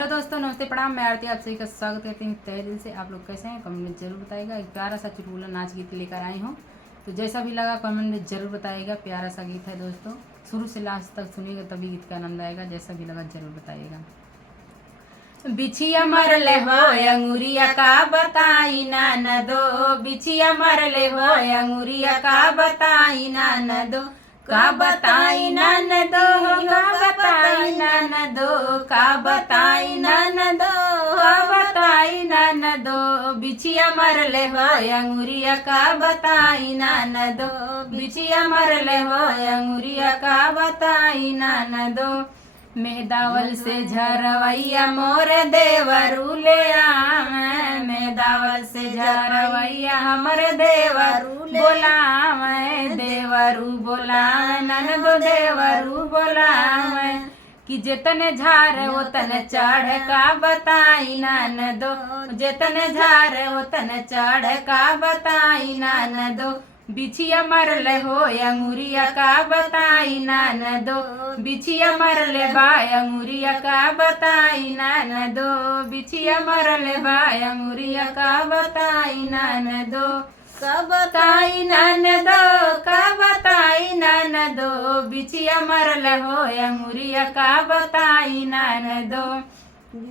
Hello दोस्तों, नमस्ते, प्रणाम। मैं आरती आप सभी का स्वागत करती हूँ तहे दिल से। आप लोग कैसे हैं कमेंट में जरूर बताइएगा। एक प्यारा सा चुटकुला नाच गीत लेकर आई हूँ, तो जैसा भी लगा कमेंट में जरूर बताइएगा। प्यारा सा गीत है दोस्तों, शुरू से लास्ट तक सुनिएगा तभी गीत का आनंद आएगा। जैसा भी लगा जरूर बताइएगा। बिछिया मरले हो अंगुरिया का बताई ना दो, बिछिया मरले हो अंगुरिया का बताई ना दो, का बताई ना दो, का बताई ना दो, का बताई ना दो, का बताई ना दो, बिछिया मरले हो अंगुरिया का बताई ना दो, बिछिया मरले हो अंगुरिया का बताई ना दो। मेदावल से झरवैया मोर देवरू ले आवे, मेदावल से झरवैया हमर देवरू बोलावे, देवरू बोलावे ननदो देवरू बोलावे, कि जेतने झार ओतन चढ़ का बताई ननदो, जेतने झार ओतन चढ़ का बताई ननदो, बिछिया मरले हो अंगुरिया का बताई दो, बिछिया मरले बाय अंगुरिया का बताई दो, बिछिया मरले बाय अंगुरिया का बताई दो, का बताई दो, का बताई दो, बिछिया मरले हो अंगुरिया का बताई दो।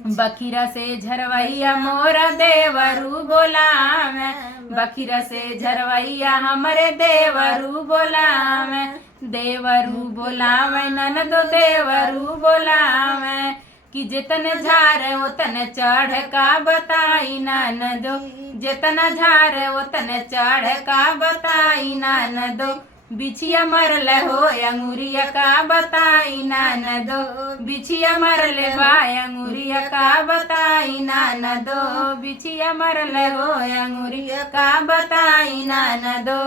बखीरा से झरवैया मोरा देवरू बोलावे, बखीरा से झरवैया हमरे देवरू बोलावे, देवरू बोलावे ननदो देवरू बोलावे, कि जितने झार उतने चढ़ का बताई ननदो, जितना झार उतने चढ़ का बताई ननदो, बिछिया मरले हो अंगुरिया का बताई दो, बिछिया मरले बाय अंगुरिया का बताई दो, बिछिया मरले हो अंगुरिया का बताई दो।